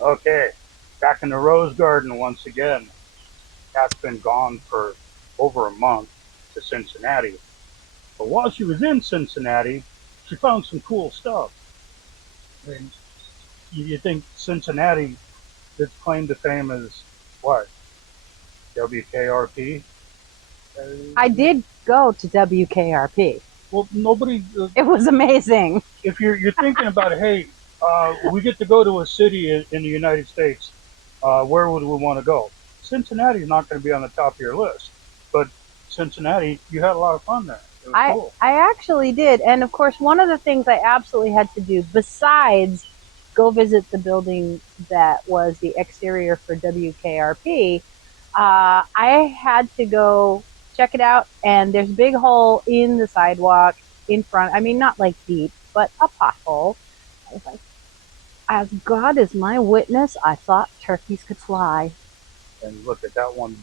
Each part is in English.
Okay, back in the Rose Garden once again. Kat's been gone for over a month to Cincinnati. But while she was in Cincinnati, she found some cool stuff. I mean, you think Cincinnati, its claim to fame is what? WKRP? I Uh, did go to WKRP. well, nobody. It was amazing. If you're thinking about, hey, we get to go to a city in the United States, where would we want to go? Cincinnati is not going to be on the top of your list, but Cincinnati, you had a lot of fun there. It was I cool. I actually did, and of course, one of the things I absolutely had to do besides go visit the building that was the exterior for WKRP, I had to go check it out. And there's a big hole in the sidewalk in front. I mean, not like deep, but a pothole. I was like, as God is my witness, I thought turkeys could fly. And look at that one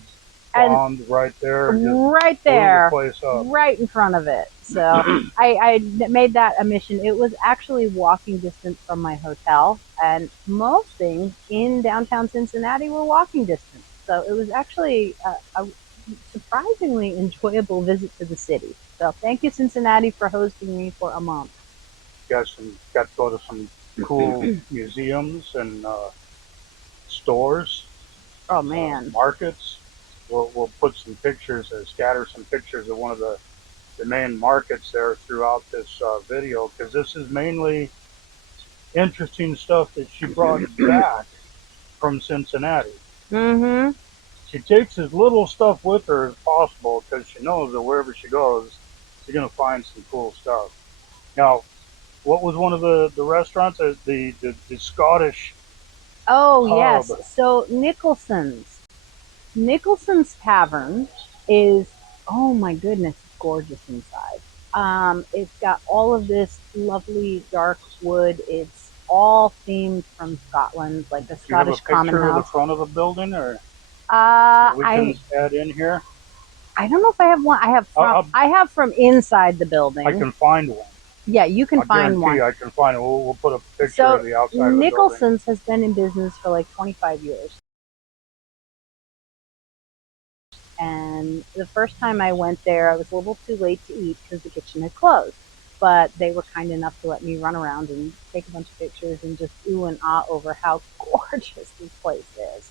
And bombed right there, just right blew the there, place up. right in front of it. So I made that a mission. It was actually walking distance from my hotel, and most things in downtown Cincinnati were walking distance. So it was actually a surprisingly enjoyable visit to the city. So thank you, Cincinnati, for hosting me for a month. Got to go to some cool museums and stores, Oh man. markets. We'll put some pictures, scatter some pictures of one of the main markets there throughout this video, because this is mainly interesting stuff that she brought back from Cincinnati. Mm-hmm. She takes as little stuff with her as possible because she knows that wherever she goes, she's going to find some cool stuff. Now, what was one of the restaurants? The Scottish Oh pub. yes. So Nicholson's Tavern is, oh my goodness, it's gorgeous inside. It's got all of this lovely dark wood. It's all themed from Scotland, like a Do you have a Scottish common picture of the house. front of the building, or that we can I add in here? I don't know if I have one. I, I have from inside the I building. can find one. Yeah, you can I find guarantee one. you I can find it. We'll put a picture So of the outside of the building. Nicholson's has been in business for like 25 years. And the first time I went there, I was a little too late to eat because the kitchen had closed. But they were kind enough to let me run around and take a bunch of pictures and just ooh and ah over how gorgeous this place is.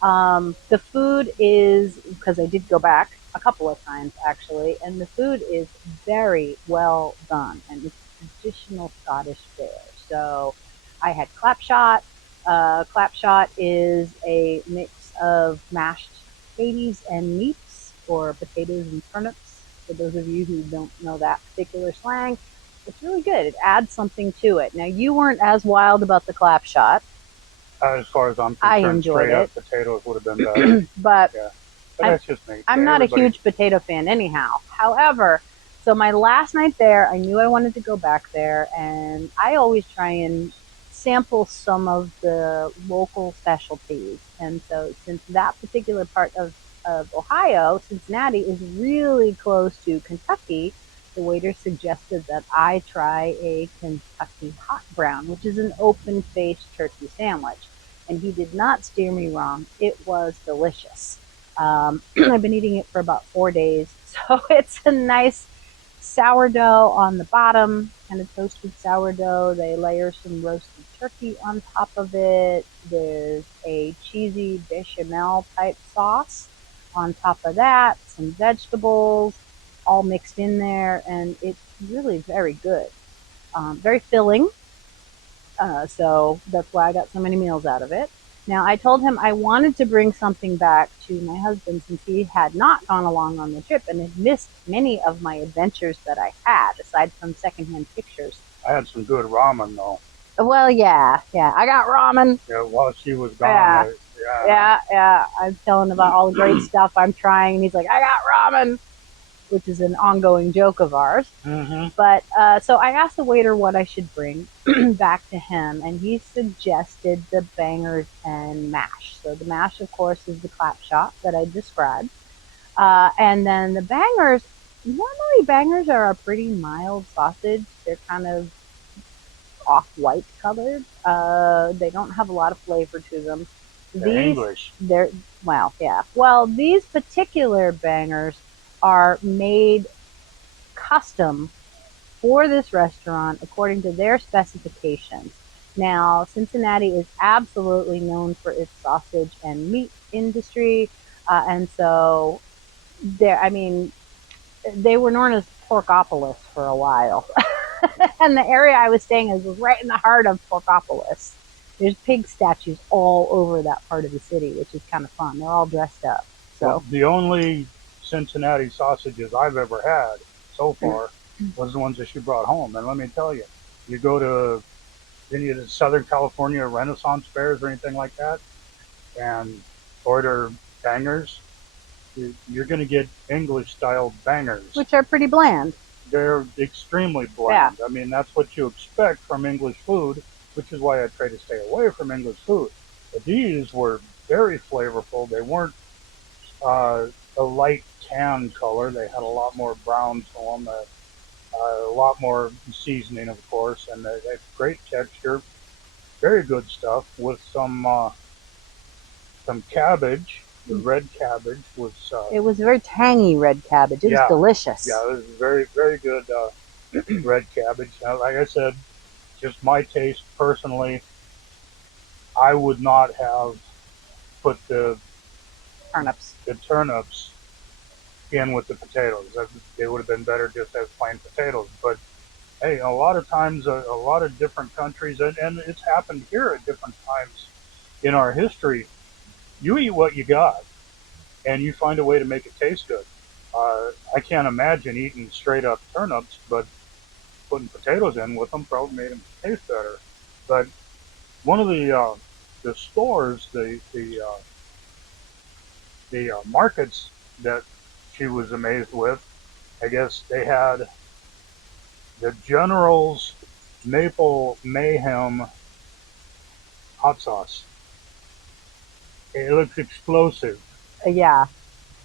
The food is, because I did go back a couple of times actually, and the food is very well done, and it's traditional Scottish fare. So I had clapshot. Clapshot is a mix of mashed potatoes and meats, or potatoes and turnips. For those of you who don't know that particular slang, it's really good. It adds something to it. Now, you weren't as wild about the clapshot. As far as I'm I concerned, enjoyed straight up it, potatoes would have been better. but Yeah, but I'm that's just me. I'm not a Everybody, huge potato fan anyhow. However, so my last night there, I knew I wanted to go back there, and I always try and sample some of the local specialties. And so, since that particular part of Ohio, Cincinnati, is really close to Kentucky, the waiter suggested that I try a Kentucky hot brown, which is an open faced turkey sandwich. And he did not steer me wrong. It was delicious. I've been eating it for about 4 days. So it's a nice sourdough on the bottom, kind of toasted sourdough. They layer some roasted turkey on top of it. There's a cheesy bechamel type sauce on top of that, some vegetables all mixed in there, and it's really very good. Very filling, so that's why I got so many meals out of it. Now, I told him I wanted to bring something back to my husband since he had not gone along on the trip and had missed many of my adventures that I had, aside from secondhand pictures. I had some good ramen though. Well, yeah, yeah. I got ramen. Yeah, while she was gone, Yeah, yeah, yeah, yeah. I'm telling him about all the great stuff I'm trying, and he's like, I got ramen, which is an ongoing joke of ours. hmm But so I asked the waiter what I should bring back to him, and he suggested the bangers and mash. So the mash, of course, is the clap shot that I described, and then the bangers. Normally, bangers are a pretty mild sausage. They're kind of off-white colored. They don't have a lot of flavor to them. They're These, English. they're, well, yeah. Well, these particular bangers are made custom for this restaurant according to their specifications. Now, Cincinnati is absolutely known for its sausage and meat industry, and so there. I mean, they were known as Porkopolis for a while, and the area I was staying in was right in the heart of Porkopolis. There's pig statues all over that part of the city, which is kind of fun. They're all dressed up. Well, So, the only Cincinnati sausages I've ever had so far was the ones that she brought home. And let me tell you, you go to any of the Southern California Renaissance fairs or anything like that and order bangers, you're going to get English style bangers. which are pretty bland. They're extremely Yeah. bland. I mean, that's what you expect from English food, which is why I try to stay away from English food. But these were very flavorful. They weren't a light tan color. They had a lot more brown to them, a lot more seasoning, of course, and they had great texture. Very good stuff with some cabbage. The red cabbage was It was very tangy red cabbage. It was yeah, delicious. yeah, it was very good red cabbage. Now, like I said, just my taste personally, I would not have put Turnips. the turnips in with the potatoes. They would have been better just as plain potatoes. But hey, a lot of times, a lot of different countries, and it's happened here at different times in our history. You eat what you got, and you find a way to make it taste good. I can't imagine eating straight up turnips, but putting potatoes in with them probably made them taste better. But one of the stores, the markets that she was amazed with, I guess they had the General's Maple Mayhem hot sauce. It looks explosive. Yeah.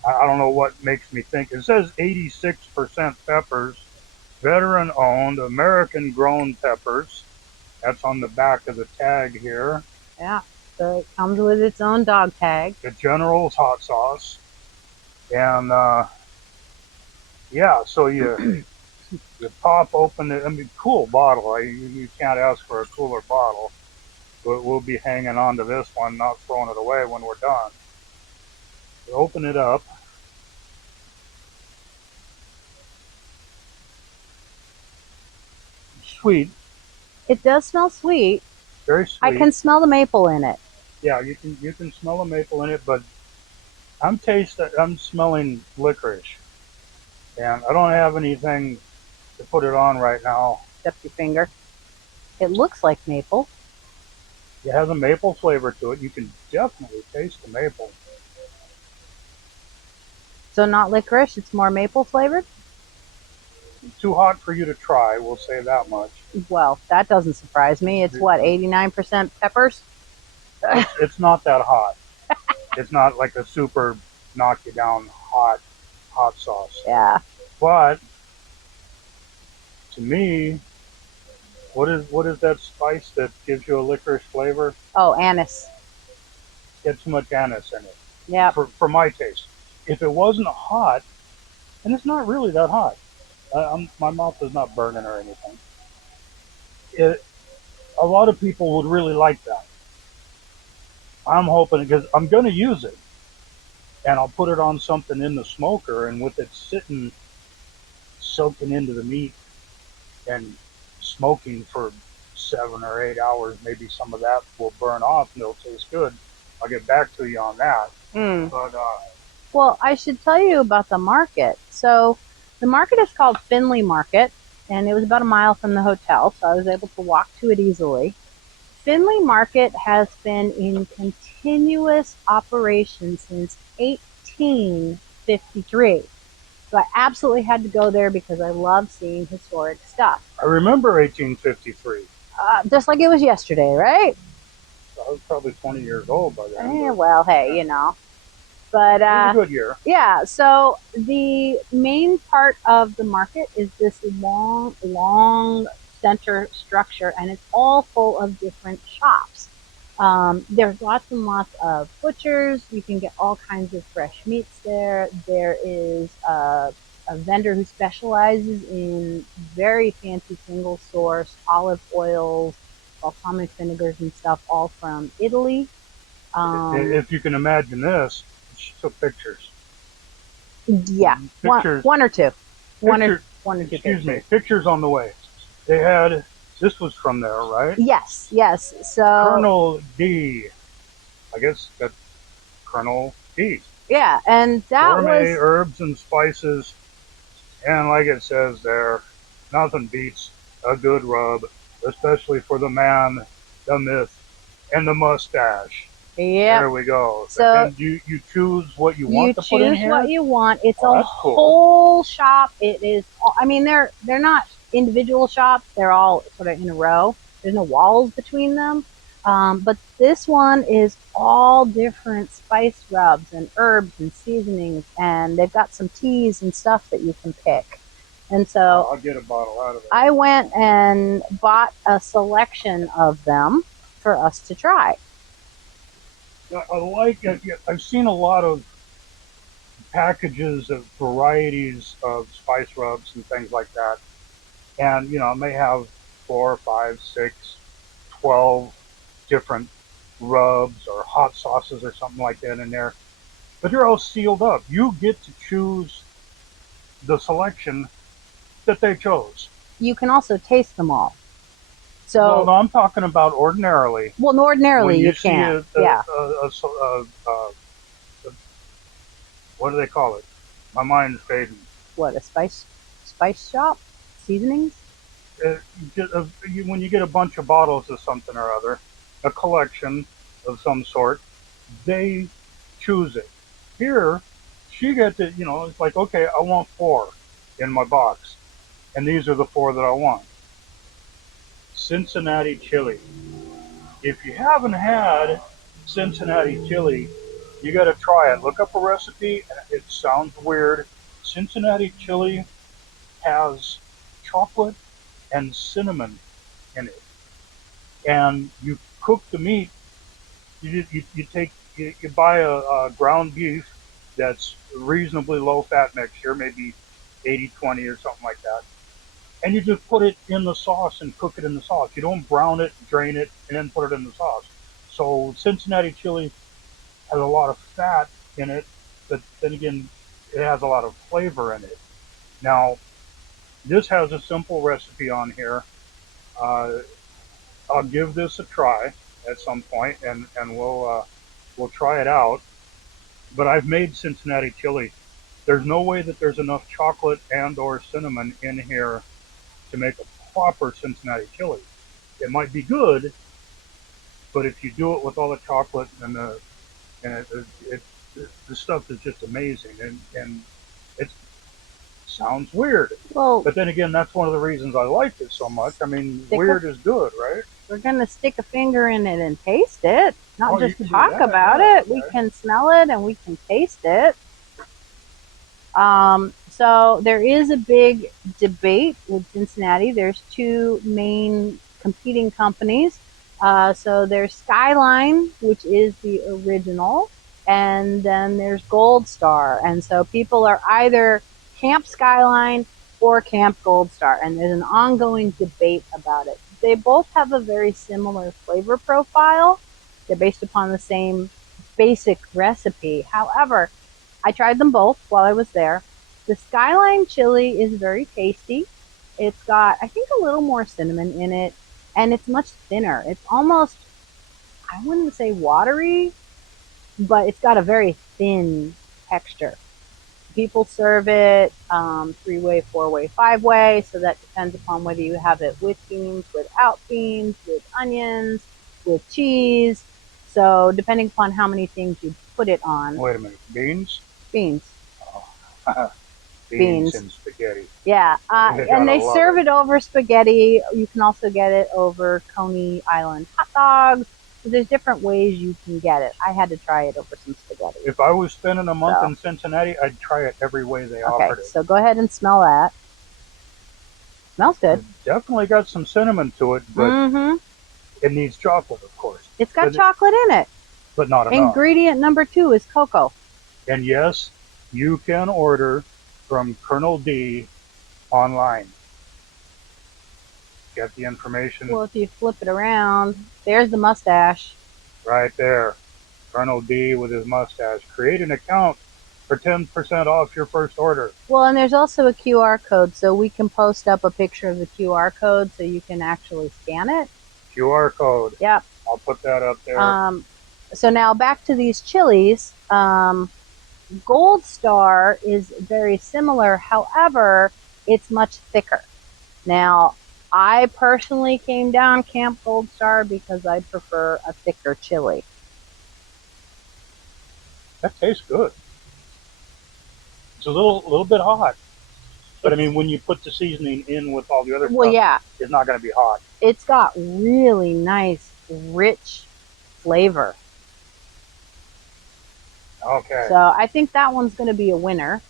I don't know what makes me think. It says 86% peppers, veteran owned, American grown peppers. That's on the back of the tag here. Yeah. So it comes with its own dog tag. The General's hot sauce. And yeah, so you pop open it. I mean, cool bottle. You can't ask for a cooler bottle. But we'll be hanging on to this one, not throwing it away when we're done. You open it up. Sweet, It does smell sweet. very I sweet. can smell the maple in it. Yeah, you can smell a maple in it, but I'm smelling licorice, and I don't have anything to put it on right now. Except your finger. It looks like maple. It has a maple flavor to it. You can definitely taste the maple. So not licorice. It's more maple flavored. It's too hot for you to try. We'll say that much. Well, that doesn't surprise me. It's what, 89% peppers? It's not that hot. It's not like a super knock you down hot sauce. Yeah. But to me, what is that spice that gives you a licorice flavor? Oh, anise. Get too much anise in it. Yeah. For my taste. If it wasn't hot, and it's not really that hot, my mouth is not burning or anything. A lot of people would really like that. I'm hoping because I'm going to use it, and I'll put it on something in the smoker, and with it sitting soaking into the meat and smoking for 7 or 8 hours, maybe some of that will burn off and it'll taste good. I'll get back to you on that. Mm. But Well, I should tell you about the market. So the market is called Finley Market, and it was about a mile from the hotel, so I was able to walk to it easily. Finley Market has been in continuous operation since 1853. So I absolutely had to go there because I love seeing historic stuff. I remember 1853. Just like it was yesterday, right? So I was probably 20 years old by then. Well, hey, you know. But It was a good year. yeah, so the main part of the market is this long center structure, and it's all full of different shops. There's lots and lots of butchers. You can get all kinds of fresh meats there. There is a vendor who specializes in very fancy single source olive oils, balsamic vinegars, and stuff, all from Italy. If you can imagine this, she took pictures. Yeah, Pictures. one or two, Picture, one or two excuse pictures. me, pictures on the way. They had, this was from there, right? Yes, yes. So Colonel D. I guess that's Colonel D. yeah, and that Gourmet was herbs and spices. And like it says there, nothing beats a good rub, especially for the man, the myth, and the mustache. yep. There we go. So And you choose what you you want to put in choose what here? you want. It's Oh, a that's cool. whole shop. It is. I mean, they're not individual shops. They're all sort of in a row. There's no walls between them. But this one is all different spice rubs and herbs and seasonings, and they've got some teas and stuff that you can pick. And so I'll get a bottle out of it. I went and bought a selection of them for us to try. I like it. I've seen a lot of packages of varieties of spice rubs and things like that. And, it may have 4, 5, 6, 12 different rubs or hot sauces or something like that in there. But they're all sealed up. You get to choose the selection that they chose. You can also taste them all. So, Well, no, I'm talking about ordinarily. well, ordinarily When you you see can't. Yeah. What do they call it? My mind's fading. What, a spice shop? Seasonings? When you get a bunch of bottles of something or other, a collection of some sort, they choose it. Here, she gets it, it's like, okay, I want 4 in my box, and these are the 4 that I want. Cincinnati chili. If you haven't had Cincinnati chili, you got to try it. Look up a recipe, and it sounds weird. Cincinnati chili has chocolate and cinnamon in it, and you cook the meat. You buy a ground beef that's reasonably low fat mixture, maybe 80-20 or something like that, and you just put it in the sauce and cook it in the sauce. You don't brown it, drain it, and then put it in the sauce. So Cincinnati chili has a lot of fat in it, but then again, it has a lot of flavor in it. Now, this has a simple recipe on here. Uh, I'll give this a try at some point, and we'll try it out. But I've made Cincinnati chili. There's no way that there's enough chocolate and or cinnamon in here to make a proper Cincinnati chili. It might be good, but if you do it with all the chocolate and the stuff is just amazing, and it sounds weird. Well, But then again, that's one of the reasons I liked it so much. I mean, weird is good, right? we're going to stick a finger in it and taste it, not Oh, you just can do talk that, about yeah, it. We okay. can smell it and we can taste it. So there is a big debate with Cincinnati. There's two main competing companies. So there's Skyline, which is the original, and then there's Gold Star. And so people are either Camp Skyline or Camp Gold Star, and there's an ongoing debate about it. They both have a very similar flavor profile. They're based upon the same basic recipe. However, I tried them both while I was there. The Skyline chili is very tasty. It's got, I think, a little more cinnamon in it, and it's much thinner. It's almost, I wouldn't say watery, but it's got a very thin texture. People serve it 3-way, 4-way, 5-way, so that depends upon whether you have it with beans, without beans, with onions, with cheese. So depending upon how many things you put it on. Wait a minute, beans? Beans. Oh. Beans and spaghetti. Yeah, and they serve it. it over spaghetti. You can also get it over Coney Island hot dogs. So there's different ways you can get it. I had to try it over some spaghetti. If I was spending a month in Cincinnati, I'd try it every way they Okay, offered it. so go ahead and smell that. Smells good. It's definitely got some cinnamon to it, but Mm-hmm. it needs chocolate, of course. It's got But, chocolate in it. but not enough. Ingredient number 2 is cocoa. And yes, you can order from Colonel D online. Get the information Well, if you flip it around, there's the mustache. right there. Colonel D with his mustache. Create an account for 10% off your first order. Well, and there's also a QR code, so we can post up a picture of the QR code so you can actually scan it. QR code. Yep. I'll put that up there. So now back to these chilies. Gold Star is very similar, however, it's much thicker. Now, I personally came down Camp Gold Star because I prefer a thicker chili. That tastes good. It's a little bit hot. But I mean, when you put the seasoning in with all the other Well, stuff, yeah, it's not going to be hot. it's got really nice, rich flavor. Okay. So I think that one's going to be a winner.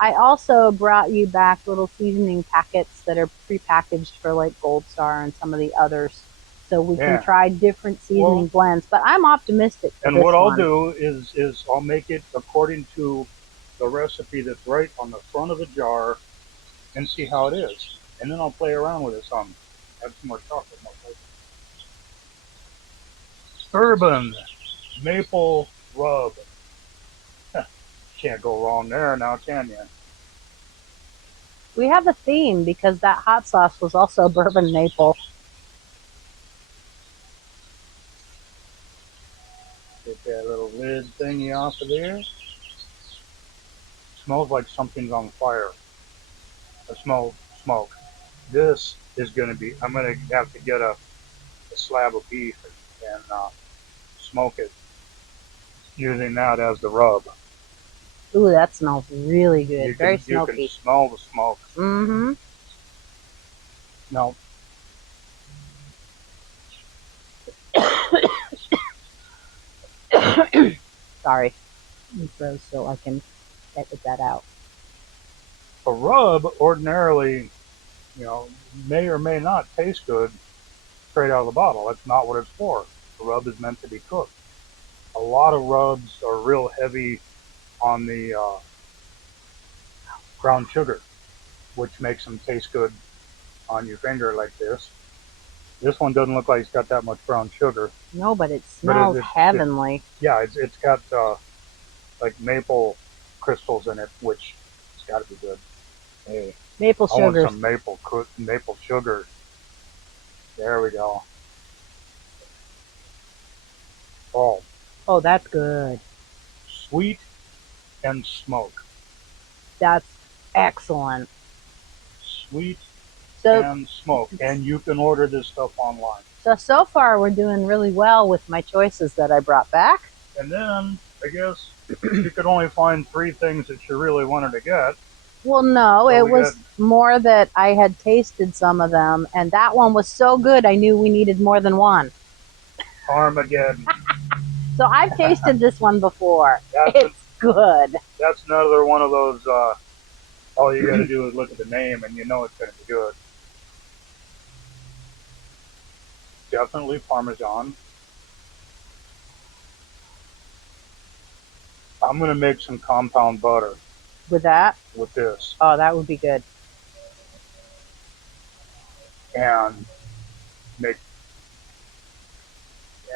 I also brought you back little seasoning packets that are prepackaged for like Gold Star and some of the others, so we Yeah. can try different seasoning blends. But I'm optimistic for And this what I'll one. do is I'll make it according to the recipe that's right on the front of the jar and see how it is. And then I'll play around with it some. Add some more chocolate. More flavor. Bourbon maple rub. Can't go wrong there now, can you? We have a theme because that hot sauce was also bourbon maple. Get that little lid thingy off of there. Smells like something's on fire. I smell smoke. This is going to be, I'm going to have to get a slab of beef and smoke it using that as the rub. Ooh, that smells really good. Very You can smoky. smell the smoke. Mm-hmm. Now, Sorry. I'm froze so I can edit that out. a rub ordinarily, may or may not taste good straight out of the bottle. That's not what it's for. The rub is meant to be cooked. A lot of rubs are real heavy on the brown sugar, which makes them taste good on your finger like this. This one doesn't look like it's got that much brown sugar. No, but it smells heavenly. It's got like maple crystals in it, which it's got to be good. Hey, Maple I want sugar. some maple sugar. There we go. Oh, that's good. Sweet and smoke. That's excellent. Sweet So, and smoke. And you can order this stuff online. so far we're doing really well with my choices that I brought back. And then, I guess, you could only find 3 things that you really wanted to get. Well, no, it was more that I had tasted some of them, and that one was so good I knew we needed more than one. Armageddon. So I've tasted this one before. It's good. That's another one of those, all you got to do is look at the name and you know it's going to be good. Definitely Parmesan. I'm going to make some compound butter. With that? With this. Oh, that would be good. And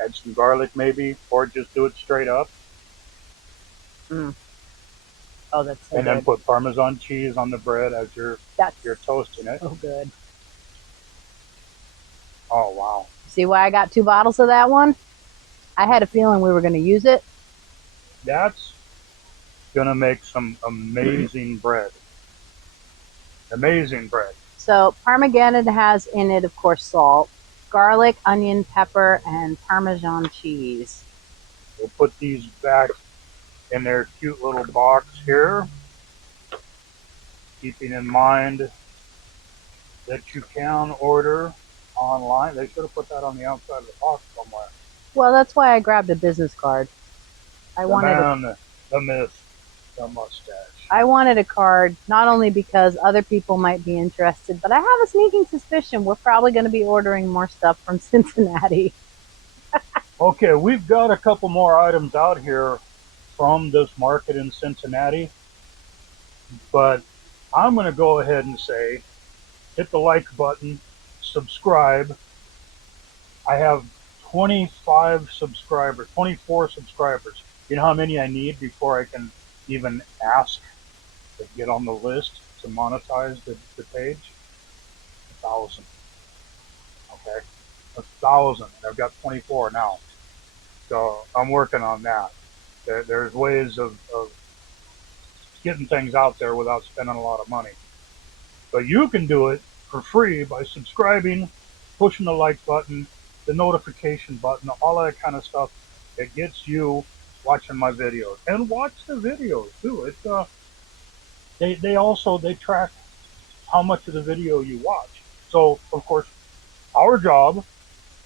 add some garlic maybe, or just do it straight up. Mm. Oh, that's so and good. Then put Parmesan cheese on the bread as you're toasting it. Oh, good. Oh, wow. See why I got 2 bottles of that one? I had a feeling we were going to use it. That's going to make some amazing bread. Amazing bread. So Parmesan has in it, of course, salt, garlic, onion, pepper, and Parmesan cheese. We'll put these back in their cute little box here, keeping in mind that you can order online. They should have put that on the outside of the box somewhere. Well, that's why I grabbed a business card. The myth. The mustache. I wanted a card not only because other people might be interested, but I have a sneaking suspicion we're probably going to be ordering more stuff from Cincinnati. Okay, we've got a couple more items out here from this market in Cincinnati, but I'm going to go ahead and say hit the like button, subscribe. I have 25 subscribers, 24 subscribers. You know how many I need before I can even ask to get on the list to monetize the page? 1,000. Okay, 1,000. I've got 24 now, so I'm working on that. There's ways of getting things out there without spending a lot of money. But you can do it for free by subscribing, pushing the like button, the notification button, all that kind of stuff that gets you watching my videos. And watch the videos too. They track how much of the video you watch. So of course our job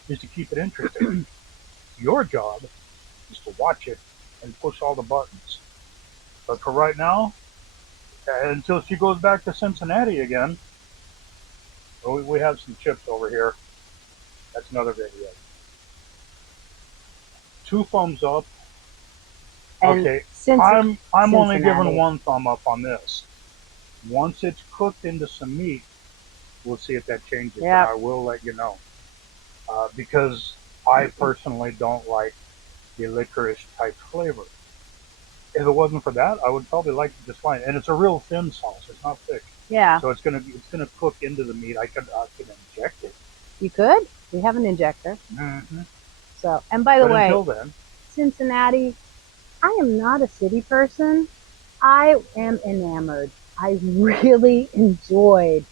is to keep it interesting. Your job is to watch it and push all the buttons. But for right now, until she goes back to Cincinnati again, we have some chips over here. That's another video. 2 thumbs up. And Okay, since I'm only Cincinnati, giving 1 thumb up on this. Once it's cooked into some meat, we'll see if that changes. yeah, And I will let you know. Because I personally don't like the licorice type flavor. If it wasn't for that, I would probably like it just fine. And it's a real thin sauce; it's not thick, yeah, so it's gonna cook into the meat. I could inject it. you could. We have an injector. Mm-hmm. So, and by the But way, until then, Cincinnati, I am not a city person. I am enamored. I really enjoyed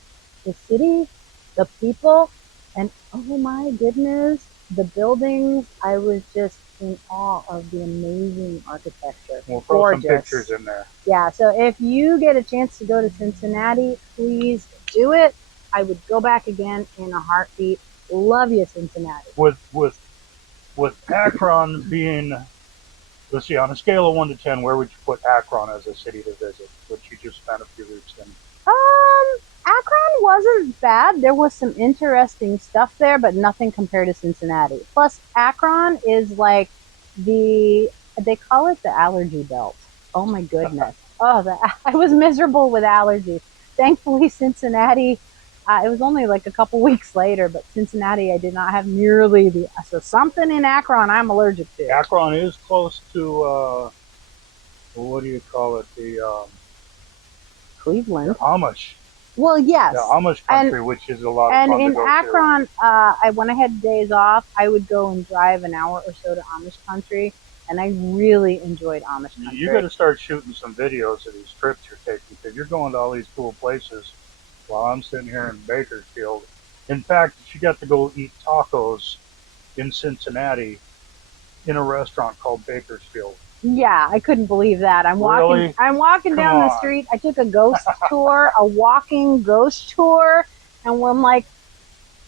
the city, the people, and oh my goodness, the buildings. I was just in awe of the amazing architecture. we'll throw some pictures Gorgeous. in there. Yeah, so if you get a chance to go to Cincinnati, please do it. I would go back again in a heartbeat. Love you, Cincinnati. With Akron being, let's see, on a scale of 1 to 10, where would you put Akron as a city to visit, which you just spent a few weeks in? Akron wasn't bad. There was some interesting stuff there, but nothing compared to Cincinnati. Plus, Akron is like they call it the allergy belt. Oh my goodness. Oh, I was miserable with allergies. Thankfully, Cincinnati, it was only like a couple weeks later, but Cincinnati, I did not have nearly so something in Akron I'm allergic to. Akron is close to, what do you call it, the Cleveland. Amish. Well, yes. The Amish And country, which is a lot of And fun to in go to. Akron, when I had days off, I would go and drive an hour or so to Amish country, and I really enjoyed Amish country. You got to start shooting some videos of these trips you're taking, because you're going to all these cool places while I'm sitting here in Bakersfield. In fact, she got to go eat tacos in Cincinnati in a restaurant called Bakersfield. Yeah, I couldn't believe that. Really? I'm walking Come down the on. street. I took a ghost tour, a walking ghost tour, and I'm like,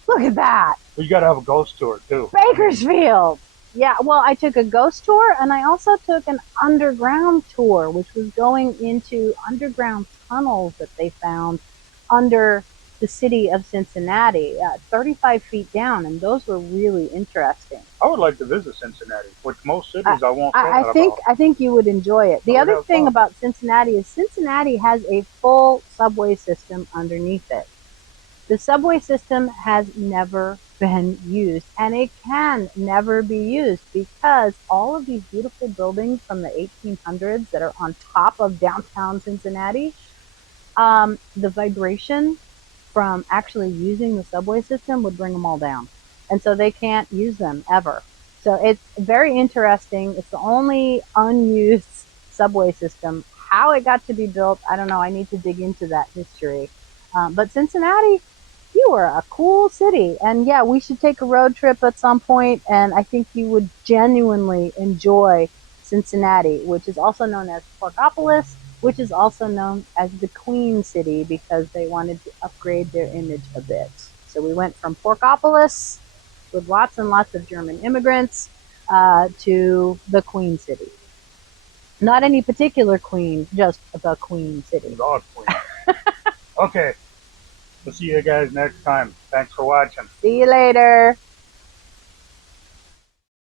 look at that, Well, you got to have a ghost tour too. Bakersfield. Yeah, well, I took a ghost tour, and I also took an underground tour, which was going into underground tunnels that they found under the city of Cincinnati, 35 feet down, and those were really interesting. I would like to visit Cincinnati, which most cities I won't say I that think about. I think you would enjoy it. The I would other have thing fun. about Cincinnati is Cincinnati has a full subway system underneath it. The subway system has never been used, and it can never be used because all of these beautiful buildings from the 1800s that are on top of downtown Cincinnati, the vibration from actually using the subway system would bring them all down. And so they can't use them ever. So it's very interesting. It's the only unused subway system. How it got to be built, I don't know. I need to dig into that history. But Cincinnati, you are a cool city. And yeah, we should take a road trip at some point, and I think you would genuinely enjoy Cincinnati, which is also known as Porkopolis, which is also known as the Queen City because they wanted to upgrade their image a bit. So we went from Porkopolis with lots and lots of German immigrants to the Queen City. Not any particular queen, just the Queen City. The Queen. Okay, we'll see you guys next time. Thanks for watching. See you later.